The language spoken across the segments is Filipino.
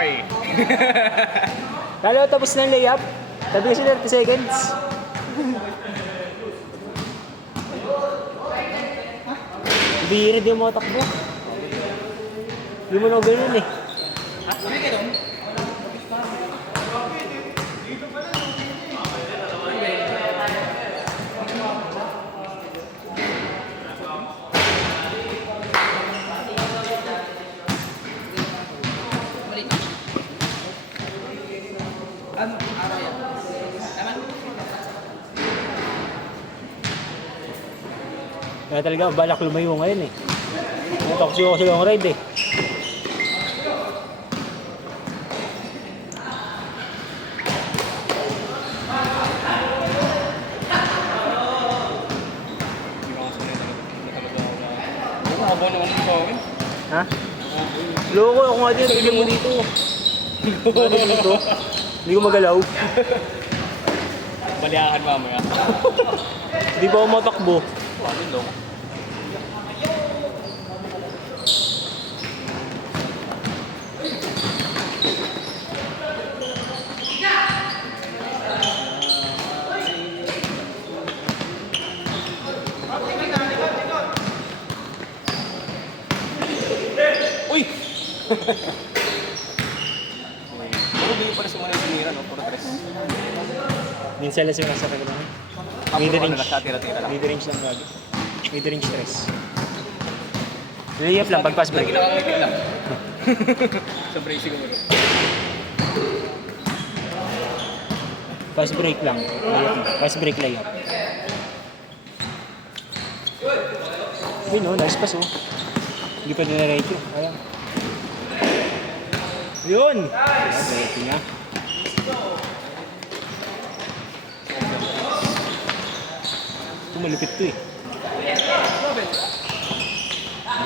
Sorry. Lalo tapos na layup. Sabi kasi 30 seconds. Bira di mo takbo. Hindi mo na ganun eh. Kaya talaga balak lumayo ngayon eh. Nataksi ako sa long ride eh. Nakaba naman sa akin. Ha? Loko ako nga din, bigyan mo dito. Ano dito? Hindi ko magalaw. Baliakan mamaya. Hindi pa ako matakbo. Ano yung loko? Uy! Puro bigay pala sumuna yung sinira, no? Puro tres. Minsan lang sila sa kailangan. Mid-range. Tira-tira lang. Mid-range lang gagi. Mid-range stress. Layup lang, pag-pass break. Lagi nakangiti lang. Sa brace siguro. Pass break lang. Layup lang. Pass break layup. Uy no, nice pass oh. Hindi pa dinarate yun. Ayan. Yun! Ayan, direct niya. Ito malupit to eh.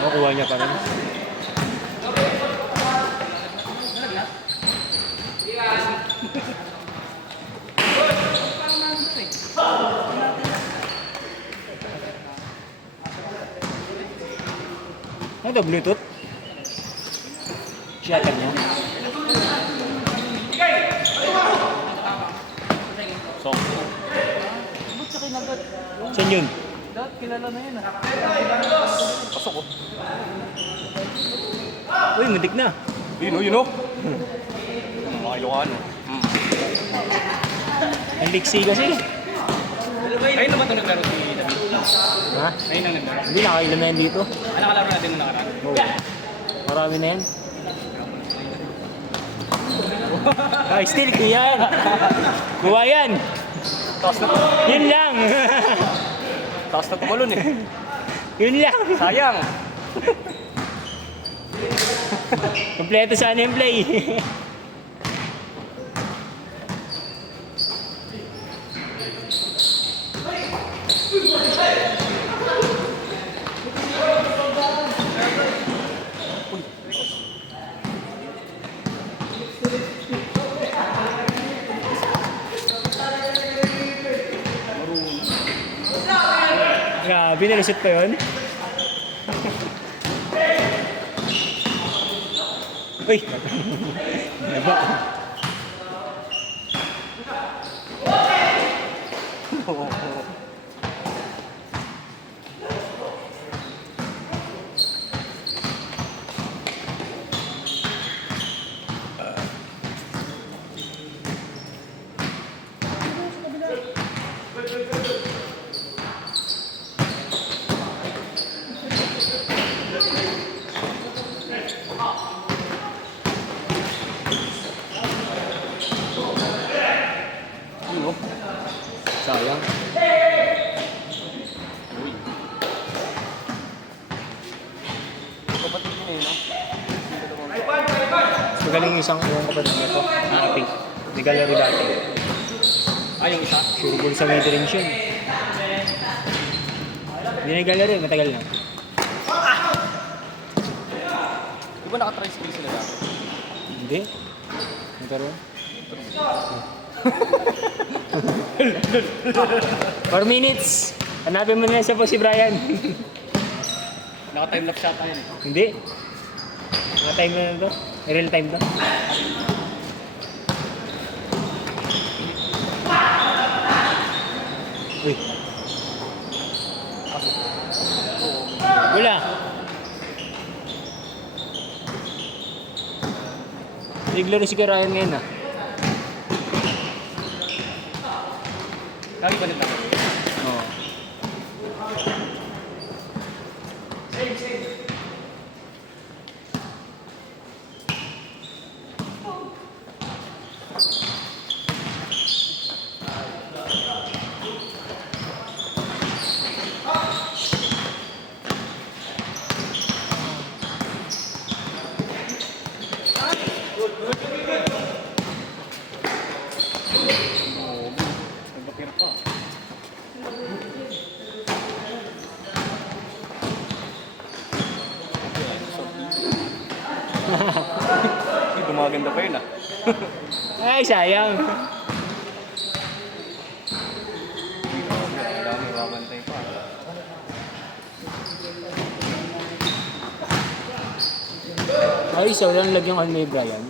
Nakukuha niya pa rin. Ano ito? Bluetooth? Shutter niya. So, Saan yun? pasok ko. Uy, muntik na. Yun o. Mga Ilocano. Ang liksi kasi. Ayun naman ito naglaro si David. Ha? Ayun ang naglaro. Hindi, nakailan na yan dito. Ano kalaro natin nung nakaraan? Oo. Marami na yan. Ay, still ko yan. Kuha yan. Taas na Yun lang. Taas na tumalon eh. Yun lang. Sayang. Kompleto sana yung play. Grabe, nilusot pa yun. Uy! Naba. Sayang. Kapatid yun eh, no? Magaling isang yung kapatid nito. Pink. Di gallery dati. Ah, yung isa? Sure ball sa mid-range yun. Hindi na gallery, matagal na. Di ba naka-tricycle sila dati? Hindi. Nagkaroon. 4 minutes. Hanapin mo na sa po si Brian. Naka-time lapse shot tayo. Hindi. Naka-time na to. Real time to? Uy. Wala. Bigla rin si Ryan ngayon ah. Kami ba nila? Oo. Nagbapir pa. Gumaganda pa yun ah. Ay, sayang. Dami, babantay pa. Ay, so lang lagyan ko ni Brian.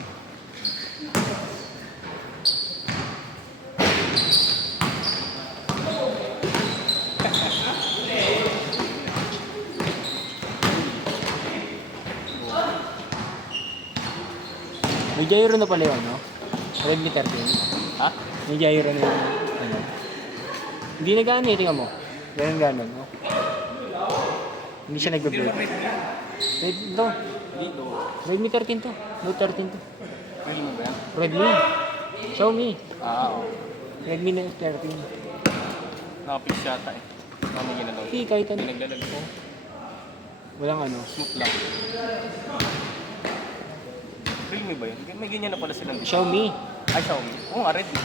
May gyro na pala yun, no? Redmi 13. Ha? May gyro na yun, ano? Hindi na gano'n eh, tingnan mo. Ganun, no? Hindi siya Hindi nagbe-break. naman ready. Ito, Dito. Redmi 13 to. Note 13 to. Real mo ba yan? Redmi. Xiaomi. Oo. Redmi Note 13. Nakapix yata eh. Kami ginalaw. Hindi, kahit ano. Hindi naglalag ko. Walang ano. Smooth lang. Realme ba yun? May ganyan na pala silang design. Xiaomi. Ay, Xiaomi. Oo nga, Redmi.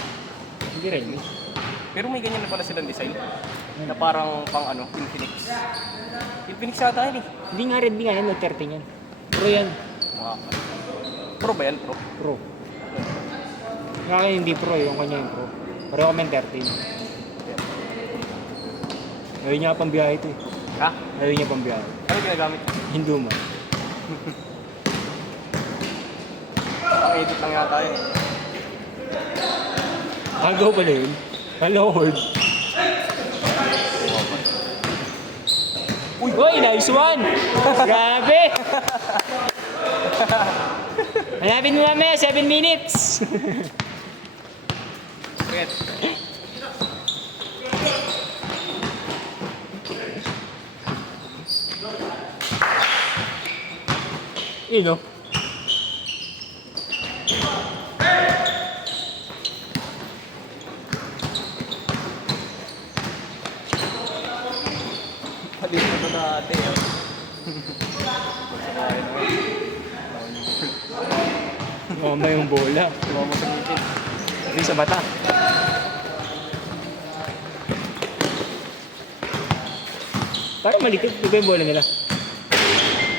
Hindi Redmi. Pero may ganyan na pala silang design. Na parang pang ano, Infinix. Infinix yata yun eh. Hindi nga Redmi nga yan, Note 13 yan. Pro yan. Wow. Pro ba yan? Pro? Pro. Kaya hindi Pro, yung kanya yung Pro. Pareho kami yung 13. Ayaw niya pang biyahe ito eh. Ha? Ayaw niya pang biyahe. Ano ginagamit? Hinduma. Ang edit lang yata yun. Agaw pala yun. Hello, hold. Uy, nice one! Grabe! Hanapin mo mamaya, 7 minutes! Red. Ino? Palit na ito dati. Mama yung bola. Diba mo sa ngipin? Hindi sa mata. Parang malikot. Di ba yung bola nila?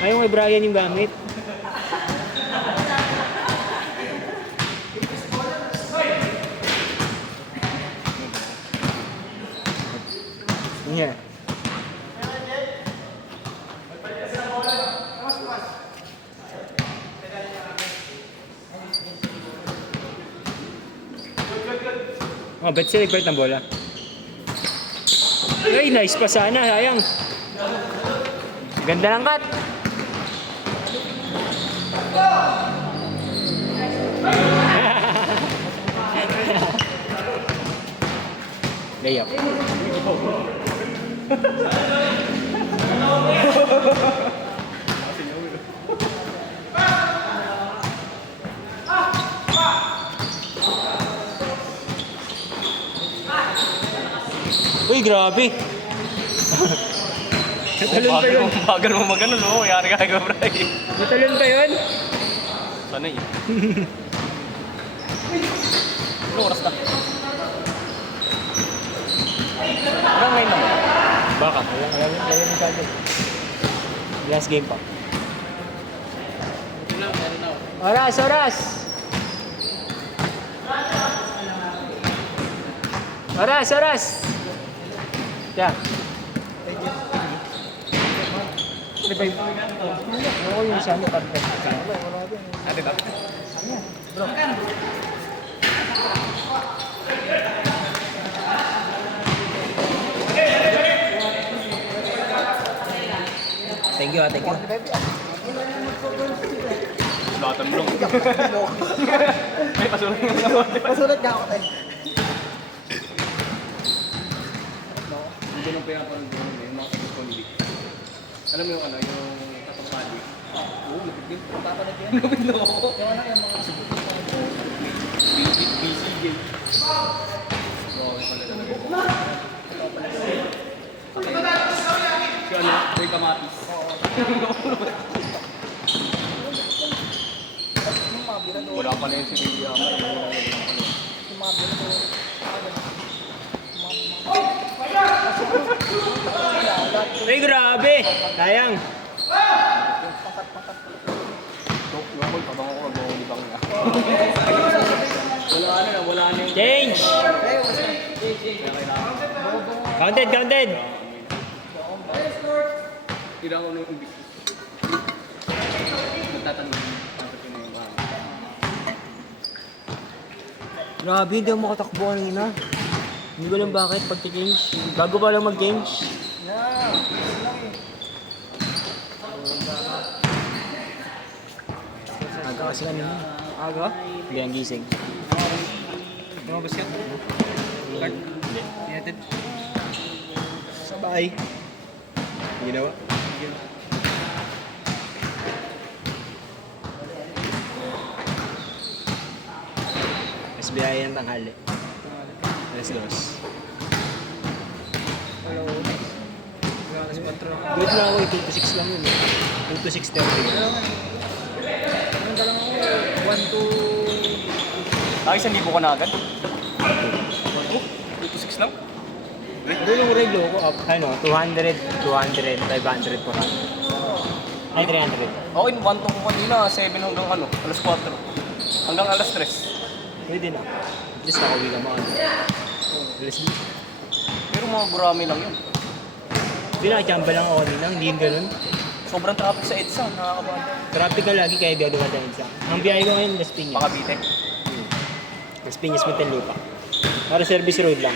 Ayaw kay Brian yung gamit. Yeah. Oh, ba't sila nagpalit ng bola? Ay, nice pa sana. Sayang. Ganda ng cut. Layup. Uy, grabe. Natalon pa yun. Bagal mo magano, no? Yari ka kay Bray. Natalon pa yun. Sana yun. Ano oras na? Hanggang ngayon naman. Baka. Ayaw yung kagad. Last game pa. Oras, oras! Oras, oras! Yeah. revive. Oo, yung isa niya, pag-test. Ate ba? Thank you, thank you. Sulatan mo lang. May pasulat nga ako. Pasulat ka ako tayo. Hindi nung pinapanood ko yung mga kapit ko nili. Alam mo yung ano, yung katapali. Oo, lupit din. Papanood yun. Lupit na ako. Yung anak yung mga BCJ. Grabe pala talaga. Si ano, Boy Kamatis. yung mga bilan doon. Wala pala yung si Baby Ama. Yung mga bilan doon. Ay, grabe! Sayang! Dok, yung ako, pabang ako, mag-uulibang na. Wala na yung... Change! Kaya kailangan. Counted, counted! Kailangan ko na yung ubik. Magtatanong. Bakit yun yung ano? Grabe, hindi ako makatakbo kanina. Hindi ko alam bakit pag-change. Bago pa lang mag-change. Yeah. Yun lang eh. Aga kasi kanina. Aga? Hindi ang gising. Lumabas yan? Card? Hindi. Tinatid? Sabay. Ginawa? SBI ang tanghali. Alas 2. Hello. Alas 4. Good na ako, 2 to 6 lang yun. 2 to 6:30. Anong dalang ako? 1 to... Isang libo ka na agad? 2 lang? Doon yung reglo ko, ano, 200, 200, 500 po kami. Ay, 300. Okay, 1 to ko kanina, 7 hanggang ano, alas 4. Hanggang alas 3. Pwede na. At least nakauwi ka mo. Alas Pero mga gurami lang yun. Hindi, nakachamba lang ako kanina, hindi yung ganun. Sobrang traffic sa EDSA, nakakabahan. Traffic ka lagi kaya di ako dumadaan sa. Ang biyahe ko ngayon, Las Piñas. Pakabite. Las Piñas, Muntinlupa. Para service road lang.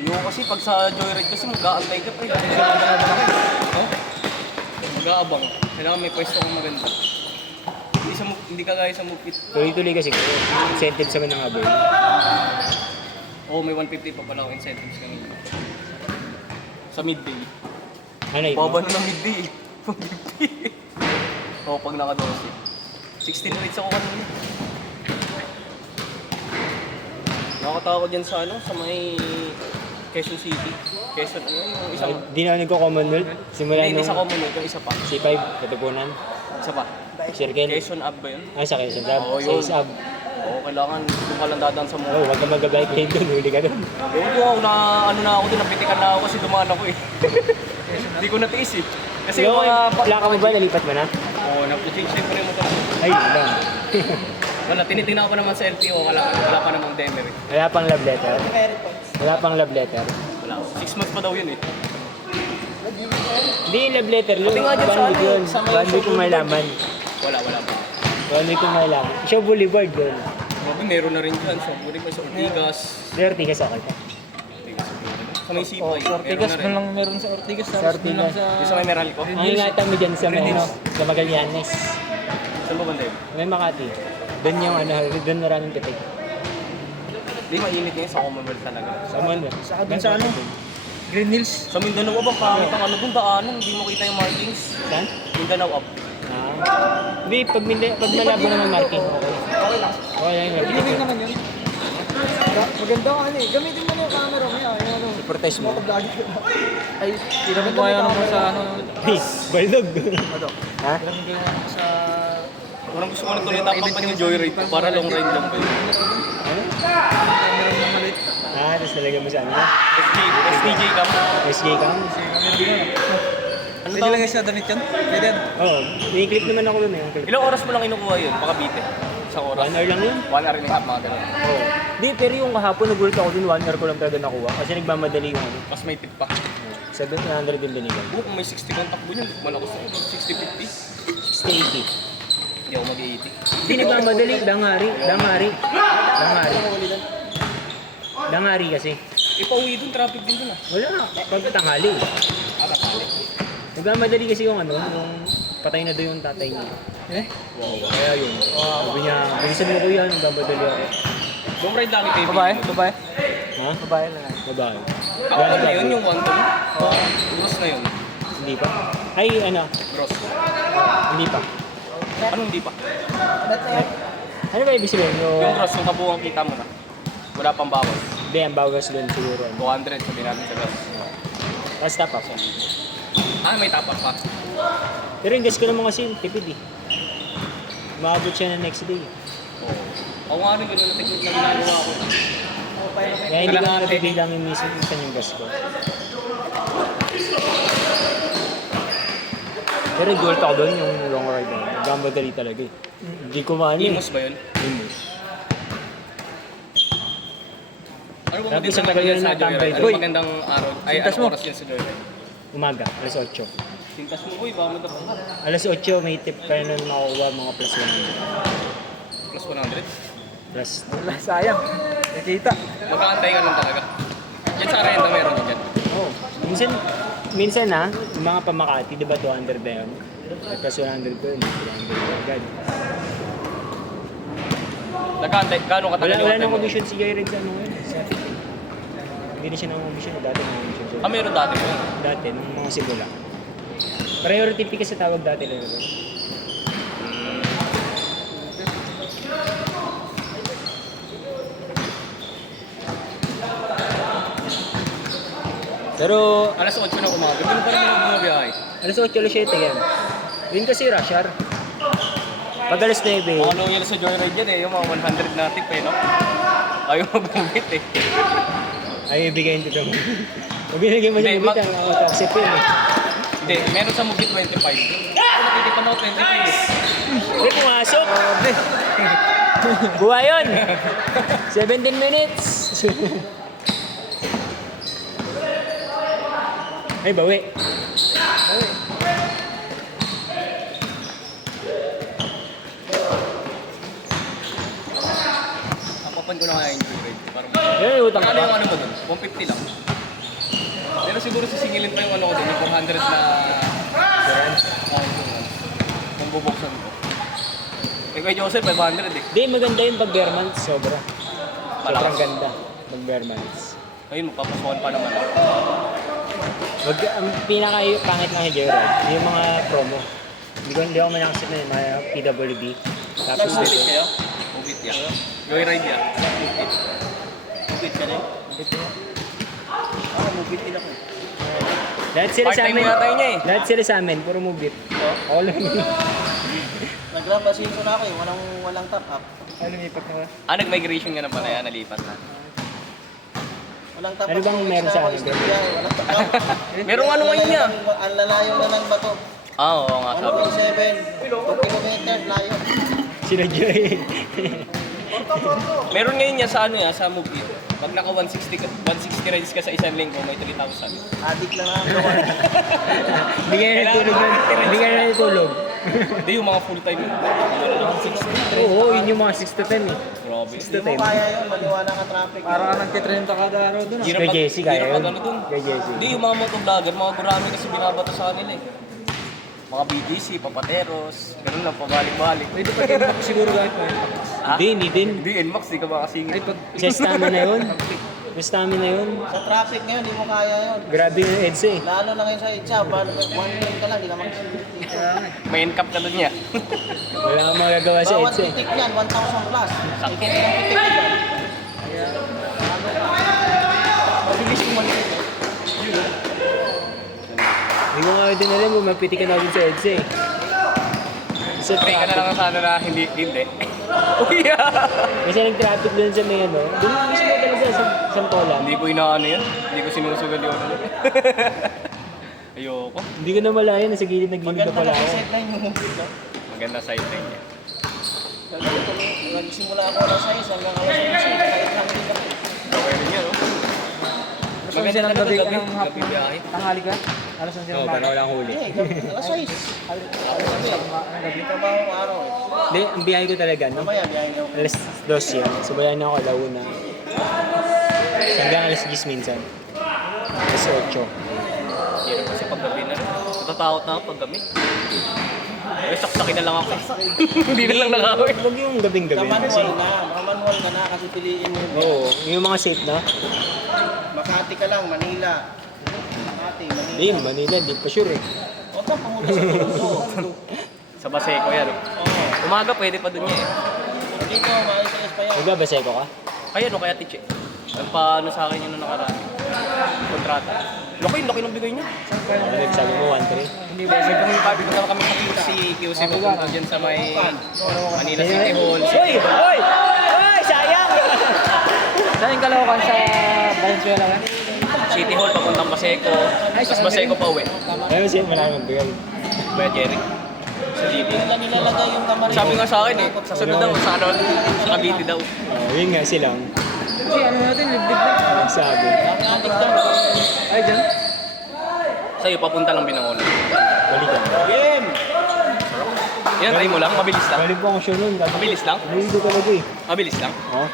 Yung kasi pag sa joyride kasi mag-aantay ka pa eh. Kasi sila oh? Mag-aabang. Kailangan may pwesto kang maganda. Hindi kagaya sa mupit. Tuloy-tuloy kasi ko. Incentive sa mga aboy. Oo, may 150 pa pala ako incentives kanina. Sa midday. Ano yun? Baba na ng midday. 150. Oo, pag naka-12. 16 rates ako kanina. Nakakatakot dyan sa ano, sa may Quezon City. Quezon, ano yung isang... Di na ako nagko-commonwealth. Simula Hindi nung sa Commonwealth, yung isa pa. C5, Katupunan, Isa pa. Circle. Quezon Ave ba yun? Ah, sa Quezon Sab. Oo, Sa yun. Isab. Oo, kailangan doon ka lang dadaan sa Oo, mall. huwag ka mag-bike lane doon. Huli ka doon. Ewan ko ako na ano na ako doon, napitikan na ako kasi dumaan ako eh. Hindi ko natiis eh. Kasi yung mga... Wala ka mo ba? Nalipat mo na? Oo, nag-change din ko rin yung motor. Ay, wala. Wala, tinitingnan ko pa naman sa LTO, wala pa namang demer eh. Wala pang love letter. Merit points. Wala pang love letter. Wala. 6 months pa daw yun eh. Hindi yung love letter. Yung Pati nga dyan sa one week ano, yun. sa may 1 week kong malaman. Wala pa. 1 week kong malaman. Show Boulevard doon. Grabe, meron na rin dyan. So, pwede pa sa Ortigas. Dirty ka sa akin. Sa may Sipay, Sa Ortigas meron na rin. lang meron sa Ortigas. Sa Tapos doon lang Ortigas. sa... Yung sa may Meralco. Ang ingatan mo dyan sa, may, ano, sa Magallanes. Saan ba banda yun? May Makati. Doon yung ano, doon maraming titig. Hindi, mainit ngayon sa Commonwealth talaga. Sa Mondo. Saka doon sa ano? Green Hills. Sa Mindanao ba, pangit ang ano doon, daanan, hindi mo kita yung markings. Saan? Mindanao up. Ah. Hindi, pag malabo naman marking. Okay. Okay lang. Okay lang yung Bilibig naman yun. Maganda ka ano eh. Gamitin mo na yung camera mo. Yung ano. I-protest mo. Vlog. Ay, tinamit ko kaya naman sa ano. Hey, baldog. Ano? Ha? Tinamit ko naman sa... Parang gusto ko na tuloy tapakan yung joyride ko para long ride lang ba yun. Ano? Camera mo malit. Ah, tapos nalagyan mo sa ano? SDJ cam. SJ cam? Ano Pwede tawag? lang sa damit yan? Pwede yan. Oo. May clip naman ako doon eh. Ilang oras mo lang kinukuha yun? Pakabite. Isang oras. 1 hour lang yun. 1 hour and a half mga ganun. Oo. Di, pero yung kahapon nagulat ako din, 1 hour ko lang talaga nakuha. Kasi nagmamadali yung ano. Mas may tip pa. 700 din binigay. Oo, kung may 60 kang takbo niyan, malakas na yun. 60-50. 60. Hindi ako mag-80. Hindi nagmamadali. Dangari kasi. Ipauwi dun, traffic din dun ah. Wala na. Pag tanghali. Takali. Nagmamadali kasi yung ano, yung patay na doon yung tatay niya. Wow. Kaya yun. Sabi niya, bilisan mo ko yan, nagmamadali ako. Long ride lagi kayo. Babae? Babae? Ha? Babae lang. Babae. Ano na yun, yung one ton? Gross na yun. Hindi pa. Ay, ano? Gross. Hindi pa. Anong hindi pa? Ano ba ibig sabihin? Yung gross, yung kabuuan kita mo na. Wala pang bawas. Hindi, ang bawas doon siguro. 200, sabihin natin sa gas. Tapos top up. May tapak pa. Pero yung gas ko naman kasi, tipid eh. Maabot siya na next day. Oo. Ako nga rin, ganun na technique na ginagawa ko. Kaya hindi ko nga nabibilang yung minsan yung gas ko. Pero goal ako doon yung long ride na. Nagmamadali talaga eh. Hindi ko maano eh. Imos ba yun? Imos. Ano ba Tapos magandang ang tagal yan na sa natambay Joyride? Ano doon. magandang araw? Ay, Sintas anong mo. oras yan sa Joyride? Umaga, alas 8. Sintas mo, boy, baka madapahan. Alas 8 may tip kaya nun makukuha mga plus 100. Plus 100? Plus. Wala, sayang. Nakita. Magkakantay ka lang talaga. Yan sa renta meron din dyan. Oo. Minsan na, yung mga pamakati, di ba 200 na yun? May plus 100 ko yun. 200 agad. Nagkantay, gano'ng katagal Wala yung antay nang mo? condition si Joyride sa ano ngayon. Sa hindi na siya nang condition. Dati nang condition siya. Meron dati mo. Dati, nung mga simula. Priority pick kasi tawag dati lang. Pero, Alas 8 na umaga. Ganun pa rin yung bumabiyahe. alas 8, alas 7 yan. Yun kasi rush hour. Pag alas 9, Mga loyal sa Joyride yan eh. Yung mga 100 na tip eh, no? Ayaw magumit eh. ay ibigay dito mo. Pag binigay mo siya Hindi, ibig, ang auto-accept yun eh. Hindi, meron sa movie 25. Ako nakikita mo 25 eh. Hindi, pumasok! Buha yun! 17 minutes! Ay, bawi. Apapan ko na nga yung Joyride. Parang, Ay, utang ano yung pa. ano mo dun? 150 lang. Pero siguro sisingilin pa yung ano ko dun, yung 400 na... Kung bubuksan ko. Eh kay Joseph, 500 eh. Hindi, maganda yun pag bare months, sobra. Sobrang Malakas. ganda pag bare months. Ayun, magpapasukan pa naman ako. Ang pinaka-pangit ng Joyride, yung mga promo. Hindi ako manakasip na yung mga PWB. Tapos Mubit dito. kayo? Mubit yan. Joyride yan. Mubit. Mubit ka rin? Mubit din ako. Lahat sila sa Part-time amin. yata niya eh. Lahat sila sa amin, puro mubit. Ako lang. Nag-grab asinso na ako eh. Walang top up. Ano lumipat na ba? Nag-migration ka na pala yan, nalipat na. Walang top up. Ano bang meron sa akin? Walang top up. Merong ano ngayon niya? Ang lalayo na ng bato. Oo nga, sabi. 107. 2 kilometers layo. Sila Joy. Meron ngayon niya sa ano yan, sa movie. Pag naka 160 rides ka sa isang linggo, may 3,000. Adik lang ang gawa. Hindi ka na natulog. Hindi ka na natulog. Hindi, yung mga full-time yun. Ano lang, 60. Oo, yun yung mga 6 to 10 eh. Grabe. 6 to Hindi mo 10. kaya yun. Maliwanag ang traffic. Parang ka nagtitrenta kada araw doon. Di na Kay pag- Jesse di kaya na yun. pag ano dun. Kay Jesse. Hindi, yung mga motovlogger, mga gurami kasi binabato sa kanila eh. Mga BGC, papateros, ganun lang, pabalik-balik. Pwede pa din siguro kahit mo. Ha? Hindi din. Hindi, NMAX, di ka makasingit. Ay, pag Sa stamina yun. Sa stamina yun. sa traffic ngayon, di mo kaya yun. Grabe yung EDSA eh. Lalo na ngayon sa EDSA, 1 minute ka lang, di naman. May NCAP ka dun niya. Wala kang magagawa sa Bawat EDSA eh. titik yan, 1,000 plus. Sakit. Titik ng titik yan. Mabilis kumalit. Hindi ko nga din alam kung mapitikan ako din sa EDSA eh. Sa Pray ka na lang sana na hindi. Uy, Kasi nag-traffic doon sa may ano. Doon mismo talaga sa Santolan. Hindi ko inaano yun. Hindi ko sinusugal yun. Ayoko. Hindi ko na malaya. Nasa gilid nag-gilid na Maganda pala na ako. sideline yung movie, no? Maganda sideline niya. Nagsimula ako alas 6 hanggang alas 11. Kahit lang din ako. Okay rin yan, no? 11 Maganda ng talaga gabi, gabi. ng Gabi hapon. biyahe. Tanghali ka? Alas 11 Oo, ng paano umaga. walang huli. Alas 6. Anong gabi? Trabaho araw eh. Hindi, ang biyahe ko talaga, no? Mamaya biyahe daw. Alas 2 yan. Subayan na ako alauna. Hanggang alas 10 minsan. Alas 8. Hirap kasi paggabi na rin. Natatakot na ako paggabi. Eh, saksakin na lang ako. Hindi na lang nakawin. Huwag yung gabing-gabi. Kasi, Makamanwal ka na kasi piliin mo. oo, yung mga safe na. Makati ka lang, Manila. Makati, Manila. Hindi, Manila, di pa sure eh. Huwag kang pangulo sa puso. Sa Baseco yan. Oo. Umaga pwede pa dun niya eh. Dito, maayos-ayos pa yan. Nagbabasay ko ka? Kaya no, kaya Tiche. Nagpaano sa akin yun nung nakaraan. Kontrata. Laki ng bigay niya. Ano sabi mo, 1-3? Hindi ba? Siyempre kung pabi ko kami sa QC. QC pupunta dyan sa may Manila City Hall. Uy! Uy! Uy! Sayang! Saan yung Caloocan sa Valenzuela ka? City Hall papuntang Baseco. Tapos Baseco pa uwi. Ayun siya, maraming bigay. Kuya Jerry. Sa GB. Nila nilalagay yung kamari. Sabi nga sa akin eh, sa sunod daw, sa ano, sa Cavite daw. Yun nga silang. Kasi ano natin, libdib na. Sabi. Ang adik daw. Ay, dyan? Sa'yo, papunta lang Binangonan. Balikan. Game! Yan, try mo lang, mabilis lang. Galing po ako siya nun. Mabilis lang? Naligo talaga eh. Mabilis lang. Oh.